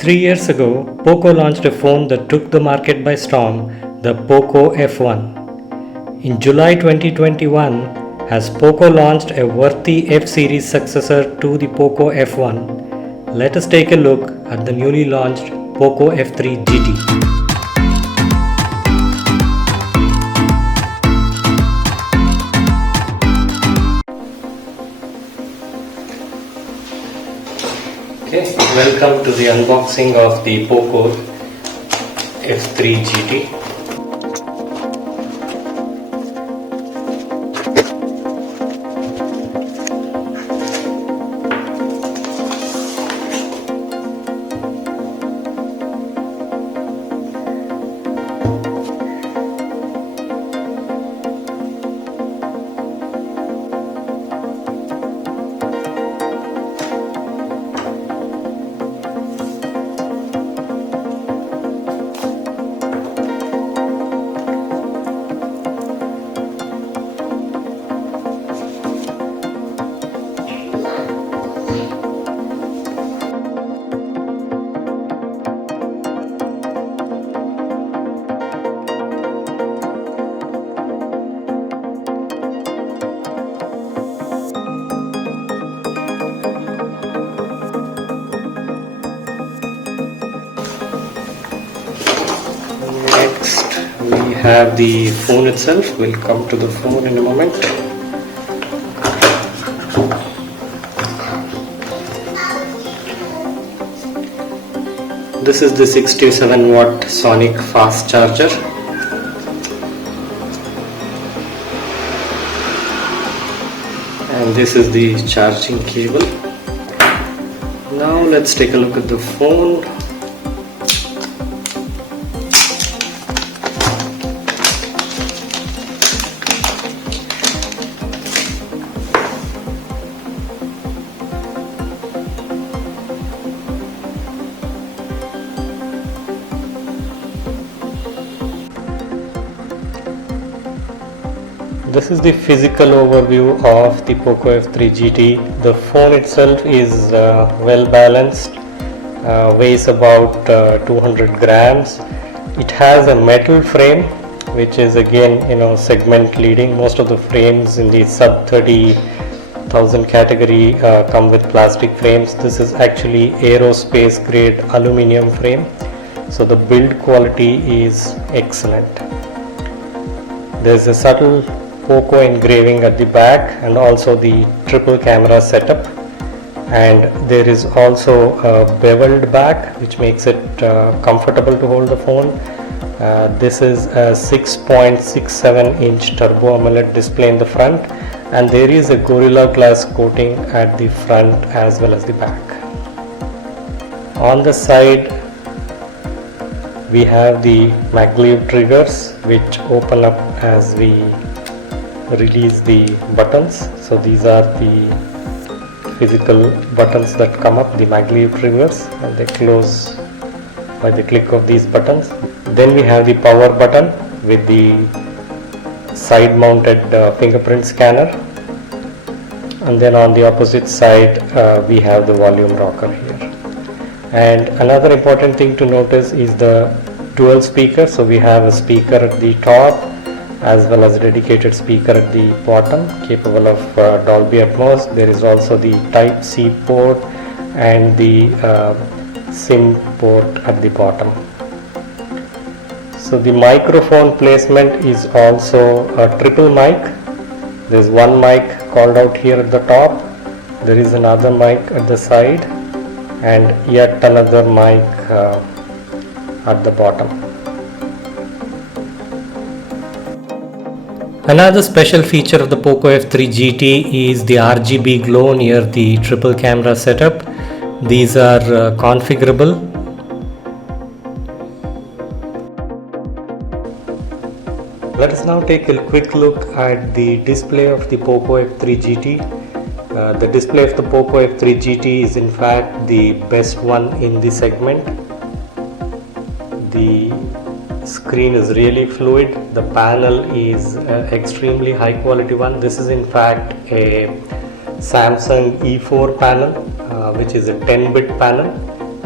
3 years ago, POCO launched a phone that took the market by storm, the POCO F1. In July 2021, has POCO launched a worthy F series successor to the POCO F1? Let us take a look at the newly launched POCO F3 GT. Okay, welcome to the unboxing of the POCO F3 GT. Next, we have the phone itself. We'll come to the phone in a moment. This is the 67-watt sonic fast charger. And this is the charging cable. Now let's take a look at the phone. This is the physical overview of the POCO F3 GT. The phone itself is well balanced, weighs about 200 grams. It has a metal frame, which is again segment leading. Most of the frames in the sub 30,000 category come with plastic frames. This is actually aerospace grade aluminum frame, so the build quality is excellent. There's a subtle POCO engraving at the back and also the triple camera setup, and there is also a beveled back which makes it comfortable to hold the phone. This is a 6.67 inch turbo AMOLED display in the front, and there is a Gorilla Glass coating at the front as well as the back. On the side we have the Maglev triggers which open up as we release the buttons. So these are the physical buttons that come up, the Maglev triggers, and they close by the click of these buttons. Then we have the power button with the side mounted fingerprint scanner, and then on the opposite side we have the volume rocker here. And another important thing to notice is the dual speaker. So we have a speaker at the top as well as a dedicated speaker at the bottom, capable of Dolby Atmos. There is also the Type-C port and the SIM port at the bottom. So the microphone placement is also a triple mic. There is one mic called out here at the top, there is another mic at the side, and yet another mic at the bottom. Another special feature of the POCO F3 GT is the RGB Glow near the triple camera setup. These are configurable. Let us now take a quick look at the display of the POCO F3 GT. The display of the POCO F3 GT is in fact the best one in the segment. The screen is really fluid. The panel is extremely high quality one. This is in fact a Samsung E4 panel, which is a 10-bit panel,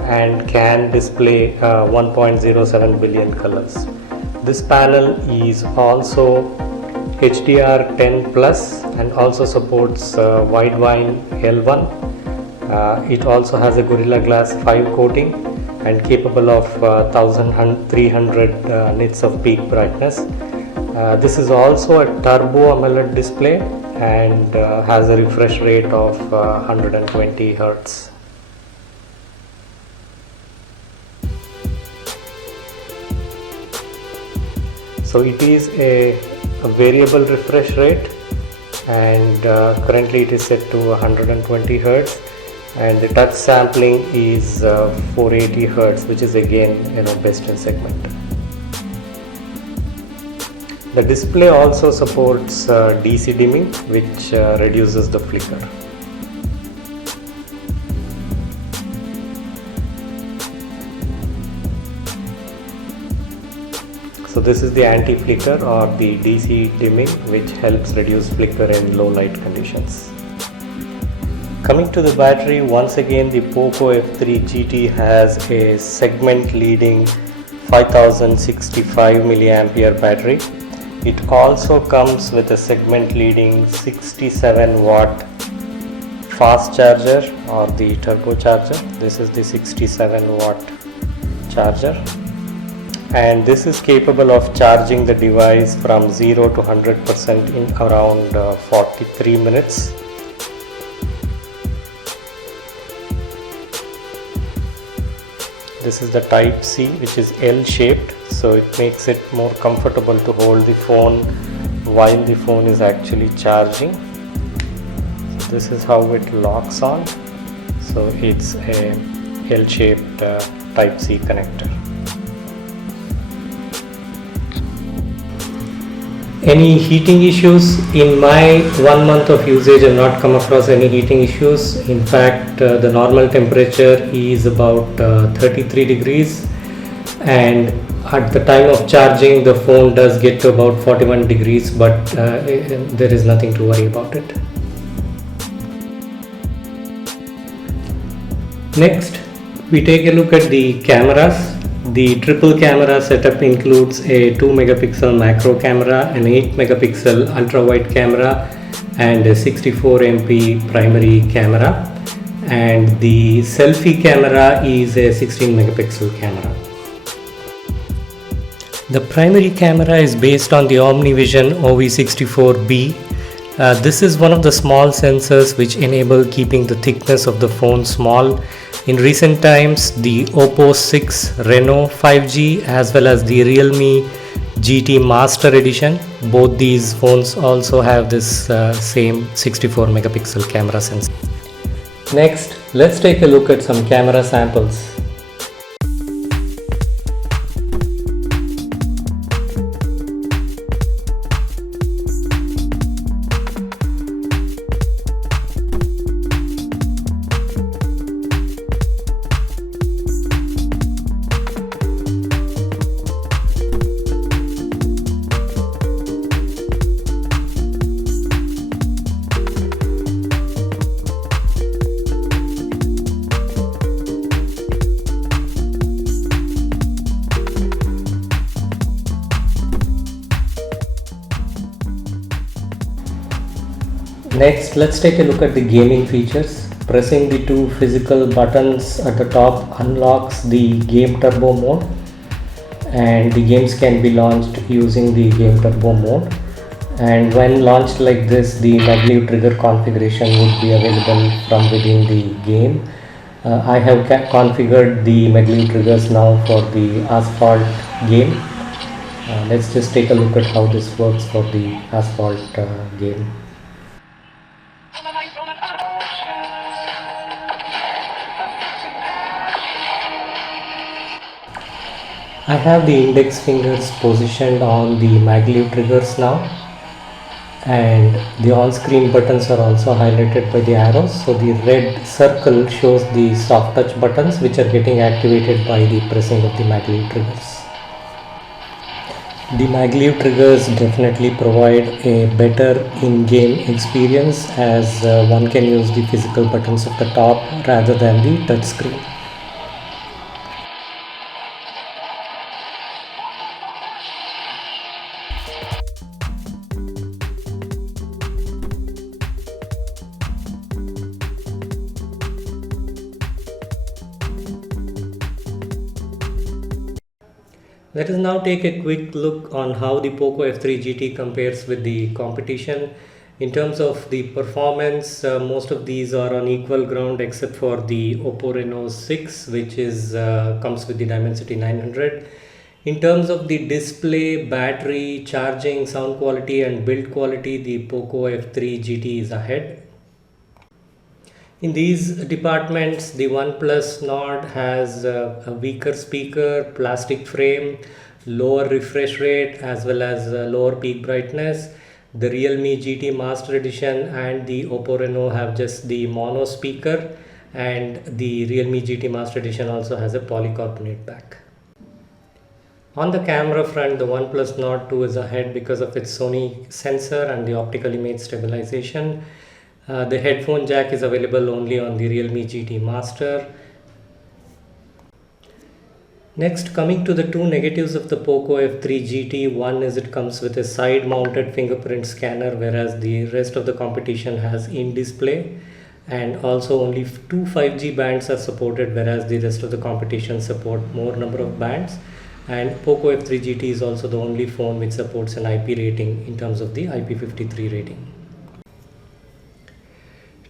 and can display 1.07 billion colors. This panel is also HDR10 plus and also supports widevine L1. It also has a Gorilla Glass 5 coating and capable of 1300 nits of peak brightness. This is also a turbo AMOLED display and has a refresh rate of 120 Hz. So it is a variable refresh rate, and currently it is set to 120 Hz, and the touch sampling is 480 Hz, which is again best in segment. The display also supports DC dimming, which reduces the flicker. So this is the anti-flicker or the DC dimming, which helps reduce flicker in low light conditions. Coming to the battery, once again the POCO F3 GT has a segment leading 5065 mAh battery. It also comes with a segment leading 67 watt fast charger or the turbo charger. This is the 67 watt charger, and this is capable of charging the device from 0 to 100% in around 43 minutes. This is the type C, which is L shaped, so it makes it more comfortable to hold the phone while the phone is actually charging. So this is how it locks on. So it's a L shaped type C connector. Any heating issues? In my 1 month of usage, I have not come across any heating issues. In fact, the normal temperature is about 33 degrees, and at the time of charging the phone does get to about 41 degrees, but there is nothing to worry about it. Next, we take a look at the cameras. The triple camera setup includes a 2 megapixel macro camera, an 8 megapixel ultra wide camera, and a 64 MP primary camera, and the selfie camera is a 16 megapixel camera. The primary camera is based on the OmniVision OV64B. This is one of the small sensors which enable keeping the thickness of the phone small. In recent times, the Oppo 6 Reno 5G as well as the Realme GT Master Edition, both these phones also have this same 64 megapixel camera sensor. Next, let's take a look at some camera samples. Next, let's take a look at the gaming features. Pressing the two physical buttons at the top unlocks the Game Turbo mode, and the games can be launched using the Game Turbo mode. And when launched like this, the Maglev trigger configuration would be available from within the game. I have configured the Maglev triggers now for the Asphalt game. Let's just take a look at how this works for the Asphalt game. I have the index fingers positioned on the Maglev triggers now, and the on-screen buttons are also highlighted by the arrows. So the red circle shows the soft touch buttons which are getting activated by the pressing of the Maglev triggers. The Maglev triggers definitely provide a better in-game experience, as one can use the physical buttons of the top rather than the touch screen. Let us now take a quick look on how the POCO F3 GT compares with the competition. In terms of the performance, most of these are on equal ground except for the Oppo Reno 6, which is comes with the Dimensity 900. In terms of the display, battery, charging, sound quality and build quality, the POCO F3 GT is ahead. In these departments, the OnePlusNord has a weaker speaker, plastic frame, lower refresh rate as well as lower peak brightness. The Realme GT Master Edition and the Oppo Reno have just the mono speaker, and the Realme GT Master Edition also has a polycarbonate back. On the camera front, the OnePlus Nord 2 is ahead because of its Sony sensor and the optical image stabilization. The headphone jack is available only on the Realme GT Master. Next, coming to the two negatives of the POCO F3 GT, one is it comes with a side mounted fingerprint scanner, whereas the rest of the competition has in-display, and also only two 5G bands are supported, whereas the rest of the competition support more number of bands. And POCO F3 GT is also the only phone which supports an IP rating in terms of the IP53 rating.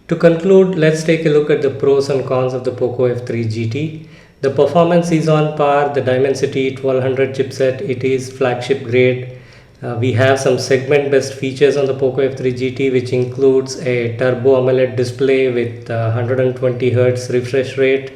To conclude, let's take a look at the pros and cons of the POCO F3 GT. The performance is on par. The Dimensity 1200 chipset, it is flagship grade. We have some segment best features on the POCO F3 GT, which includes a turbo AMOLED display with 120 Hz refresh rate,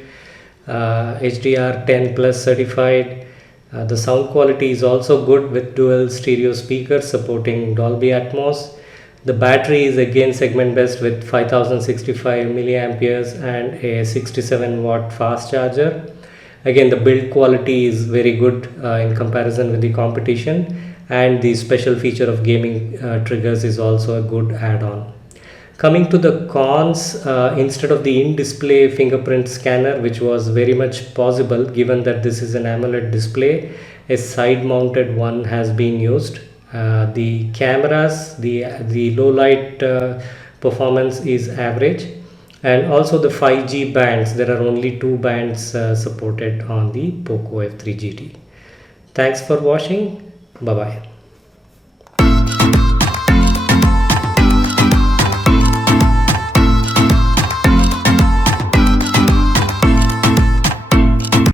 HDR10 plus certified. The sound quality is also good with dual stereo speakers supporting Dolby Atmos. The battery is again segment best with 5065 milliamperes and a 67 watt fast charger. Again, the build quality is very good in comparison with the competition, and the special feature of gaming triggers is also a good add-on. Coming to the cons, instead of the in-display fingerprint scanner, which was very much possible given that this is an AMOLED display, a side-mounted one has been used. The cameras, the low light performance is average, and also the 5G bands, there are only two bands supported on the POCO F3 GT. Thanks for watching. Bye bye.